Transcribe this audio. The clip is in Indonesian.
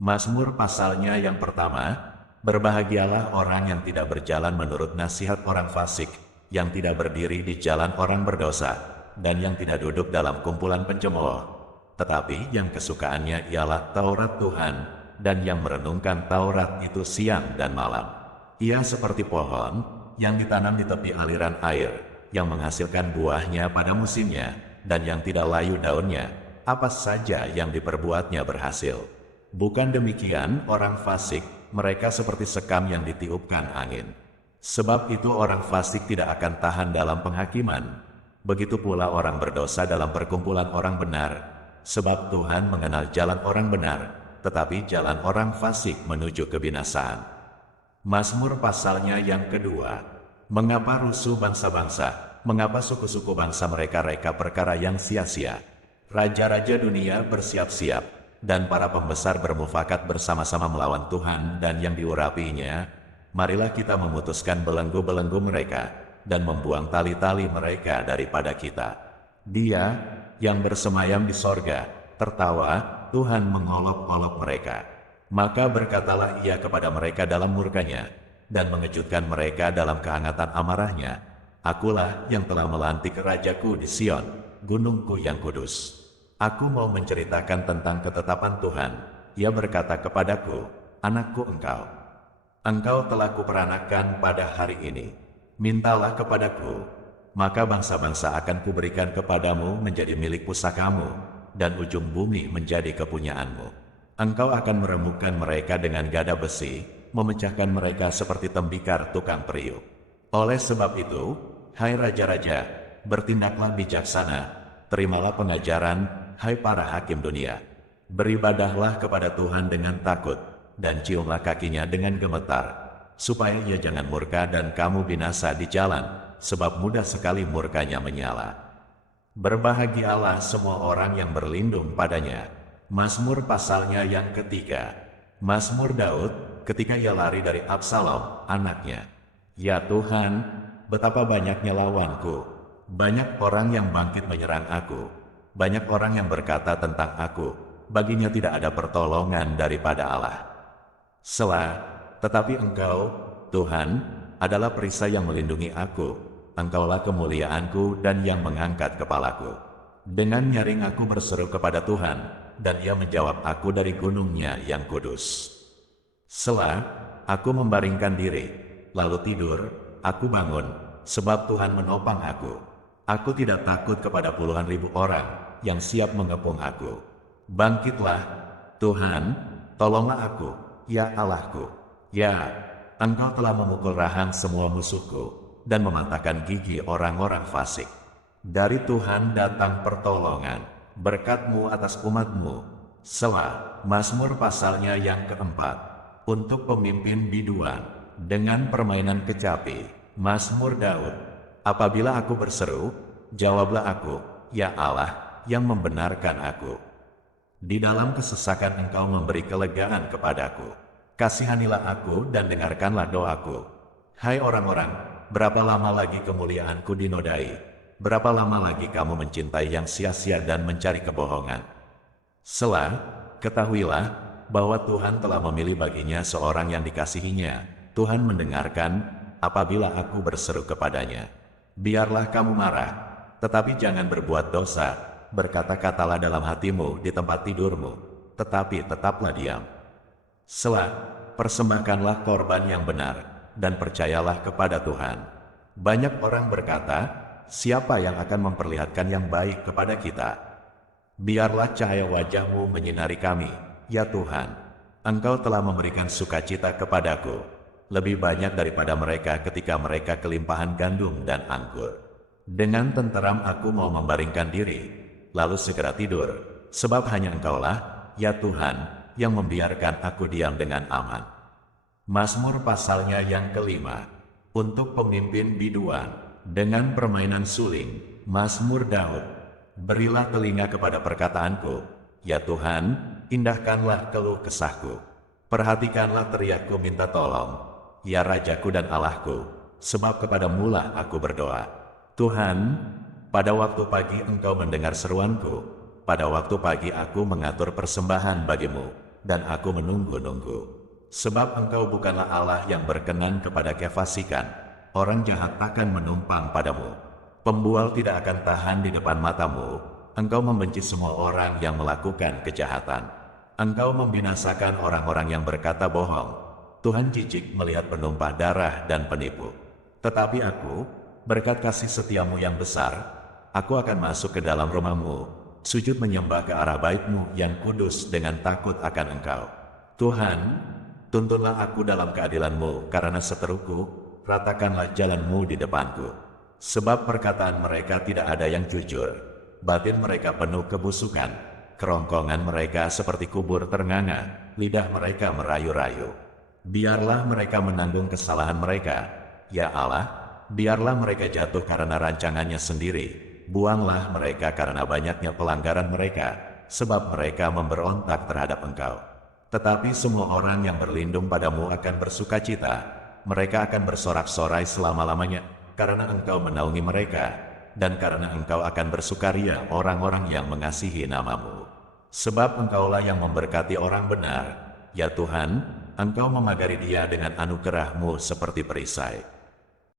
Mazmur pasalnya yang pertama, berbahagialah orang yang tidak berjalan menurut nasihat orang fasik, yang tidak berdiri di jalan orang berdosa, dan yang tidak duduk dalam kumpulan pencemooh. Tetapi yang kesukaannya ialah Taurat Tuhan, dan yang merenungkan Taurat itu siang dan malam. Ia seperti pohon yang ditanam di tepi aliran air, yang menghasilkan buahnya pada musimnya, dan yang tidak layu daunnya, apa saja yang diperbuatnya berhasil. Bukan demikian orang fasik, mereka seperti sekam yang ditiupkan angin. Sebab itu orang fasik tidak akan tahan dalam penghakiman. Begitu pula orang berdosa dalam perkumpulan orang benar. Sebab Tuhan mengenal jalan orang benar, tetapi jalan orang fasik menuju kebinasaan. Mazmur pasalnya yang kedua. Mengapa rusuh bangsa-bangsa? Mengapa suku-suku bangsa mereka-reka perkara yang sia-sia? Raja-raja dunia bersiap-siap, dan para pembesar bermufakat bersama-sama melawan Tuhan dan yang diurapinya. Marilah kita memutuskan belenggu-belenggu mereka, dan membuang tali-tali mereka daripada kita. Dia yang bersemayam di sorga, tertawa, Tuhan mengolok-olok mereka. Maka berkatalah ia kepada mereka dalam murkanya, dan mengejutkan mereka dalam kehangatan amarahnya. Akulah yang telah melantik rajaku di Sion, gunungku yang kudus. Aku mau menceritakan tentang ketetapan Tuhan. Ia berkata kepadaku, anakku engkau telah kuperanakan pada hari ini. Mintalah kepadaku, maka bangsa-bangsa akan kuberikan kepadamu menjadi milik pusakamu, dan ujung bumi menjadi kepunyaanmu. Engkau akan meremukkan mereka dengan gada besi, memecahkan mereka seperti tembikar tukang periuk. Oleh sebab itu, hai raja-raja, bertindaklah bijaksana, terimalah pengajaran, hai para hakim dunia. Beribadahlah kepada Tuhan dengan takut, dan ciumlah kakinya dengan gemetar, supaya ia jangan murka dan kamu binasa di jalan, sebab mudah sekali murkanya menyala. Berbahagialah semua orang yang berlindung padanya. Mazmur pasalnya yang ketiga. Mazmur Daud, ketika ia lari dari Absalom, anaknya. Ya Tuhan, betapa banyaknya lawanku. Banyak orang yang bangkit menyerang aku. Banyak orang yang berkata tentang aku, baginya tidak ada pertolongan daripada Allah. Selah, tetapi Engkau, Tuhan, adalah perisai yang melindungi aku. Engkaulah kemuliaanku dan yang mengangkat kepalaku. Dengan nyaring aku berseru kepada Tuhan, dan Ia menjawab aku dari gunungnya yang kudus. Selah, aku membaringkan diri, lalu tidur, aku bangun, sebab Tuhan menopang aku. Aku tidak takut kepada puluhan ribu orang yang siap mengepung aku. Bangkitlah, Tuhan, tolonglah aku, ya Allahku. Ya, Engkau telah memukul rahang semua musuhku, dan mematahkan gigi orang-orang fasik. Dari Tuhan datang pertolongan, berkat-Mu atas umat-Mu. Selah, Mazmur pasalnya yang keempat. Untuk pemimpin biduan, dengan permainan kecapi, Mazmur Daud. Apabila aku berseru, jawablah aku, ya Allah, yang membenarkan aku. Di dalam kesesakan Engkau memberi kelegaan kepadaku. Kasihanilah aku dan dengarkanlah doaku. Hai orang-orang, berapa lama lagi kemuliaanku dinodai? Berapa lama lagi kamu mencintai yang sia-sia dan mencari kebohongan? Selah, ketahuilah bahwa Tuhan telah memilih baginya seorang yang dikasihinya. Tuhan mendengarkan apabila aku berseru kepadanya. Biarlah kamu marah, tetapi jangan berbuat dosa. Berkata-katalah dalam hatimu di tempat tidurmu, tetapi tetaplah diam. Selah, persembahkanlah korban yang benar, dan percayalah kepada Tuhan. Banyak orang berkata, siapa yang akan memperlihatkan yang baik kepada kita? Biarlah cahaya wajah-Mu menyinari kami, ya Tuhan. Engkau telah memberikan sukacita kepadaku, lebih banyak daripada mereka ketika mereka kelimpahan gandum dan anggur. Dengan tenteram aku mau membaringkan diri, lalu segera tidur, sebab hanya Engkaulah, ya Tuhan, yang membiarkan aku diam dengan aman. Mazmur pasalnya yang kelima. Untuk pemimpin biduan, dengan permainan suling, Mazmur Daud. Berilah telinga kepada perkataanku, ya Tuhan, indahkanlah keluh kesahku. Perhatikanlah teriakku minta tolong, ya Rajaku dan Allahku, sebab kepadamu-lah aku berdoa. Tuhan, pada waktu pagi Engkau mendengar seruanku, pada waktu pagi aku mengatur persembahan bagimu. dan aku menunggu-nunggu. Sebab Engkau bukanlah Allah yang berkenan kepada kefasikan, orang jahat takkan menumpang padamu. Pembual tidak akan tahan di depan matamu, Engkau membenci semua orang yang melakukan kejahatan. Engkau membinasakan orang-orang yang berkata bohong. Tuhan jijik melihat penumpah darah dan penipu. Tetapi aku, berkat kasih setiamu yang besar, aku akan masuk ke dalam rumahmu, sujud menyembah ke arah bait-Mu yang kudus dengan takut akan Engkau. Tuhan, tuntunlah aku dalam keadilan-Mu, karena seteruku, ratakanlah jalan-Mu di depanku. Sebab perkataan mereka tidak ada yang jujur, batin mereka penuh kebusukan, kerongkongan mereka seperti kubur ternganga, lidah mereka merayu-rayu. Biarlah mereka menanggung kesalahan mereka, ya Allah, biarlah mereka jatuh karena rancangannya sendiri, buanglah mereka karena banyaknya pelanggaran mereka, sebab mereka memberontak terhadap Engkau. Tetapi semua orang yang berlindung padamu akan bersukacita, mereka akan bersorak-sorai selama-lamanya, karena Engkau menaungi mereka, dan karena Engkau akan bersukaria orang-orang yang mengasihi nama-Mu. Sebab Engkaulah yang memberkati orang benar, ya Tuhan, Engkau memagari dia dengan anugerah-Mu seperti perisai.